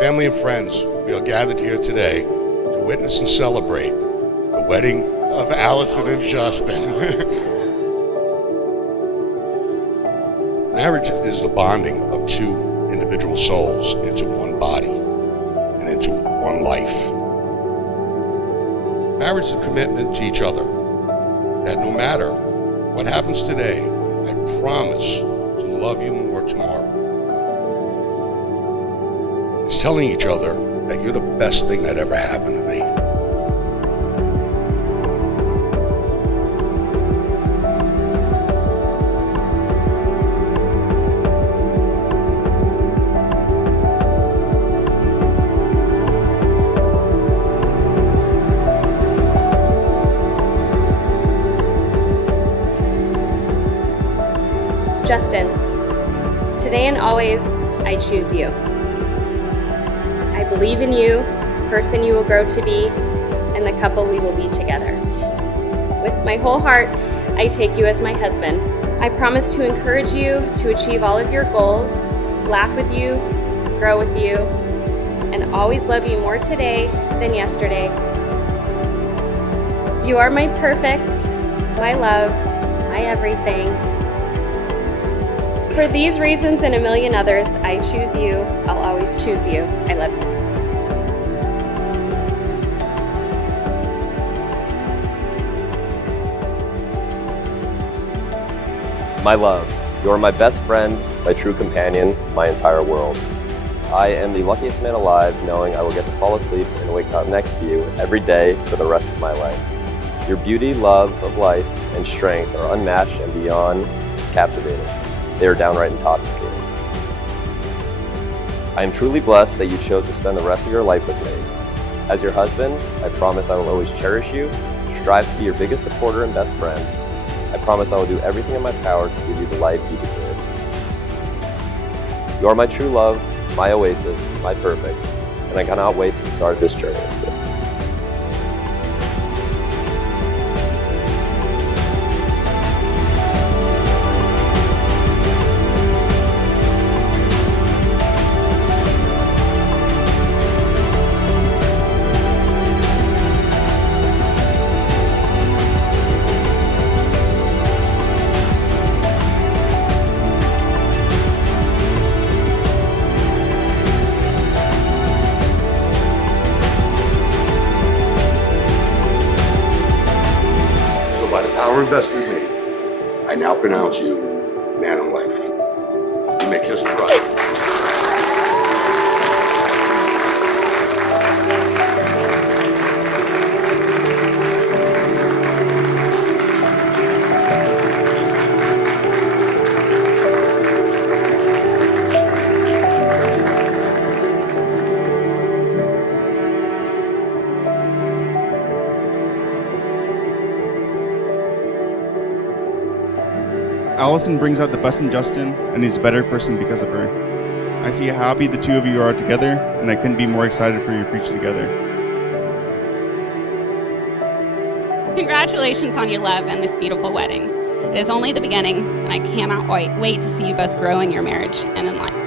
Family and friends, we are gathered here today to witness and celebrate the wedding of Allison and Justin. Marriage is the bonding of two individual souls into one body and into one life. Marriage is a commitment to each other that no matter what happens today, I promise to love you more tomorrow. It's telling each other that you're the best thing that ever happened to me. Justin, today and always, I choose you. I believe in you, the person you will grow to be, and the couple we will be together. With my whole heart, I take you as my husband. I promise to encourage you to achieve all of your goals, laugh with you, grow with you, and always love you more today than yesterday. You are my perfect, my love, my everything. For these reasons and a million others, I choose you. I'll always choose you. I love you. My love, you are my best friend, my true companion, my entire world. I am the luckiest man alive knowing I will get to fall asleep and wake up next to you every day for the rest of my life. Your beauty, love of life, and strength are unmatched and beyond captivating. They are downright intoxicating. I am truly blessed that you chose to spend the rest of your life with me. As your husband, I promise I will always cherish you, strive to be your biggest supporter and best friend. I promise I will do everything in my power to give you the life you deserve. You are my true love, my oasis, my perfect, and I cannot wait to start this journey with you. By the power invested in me, I now pronounce you man of life. You may kiss the bride. Allison brings out the best in Justin, and he's a better person because of her. I see how happy the two of you are together, and I couldn't be more excited for your future together. Congratulations on your love and this beautiful wedding. It is only the beginning, and I cannot wait to see you both grow in your marriage and in life.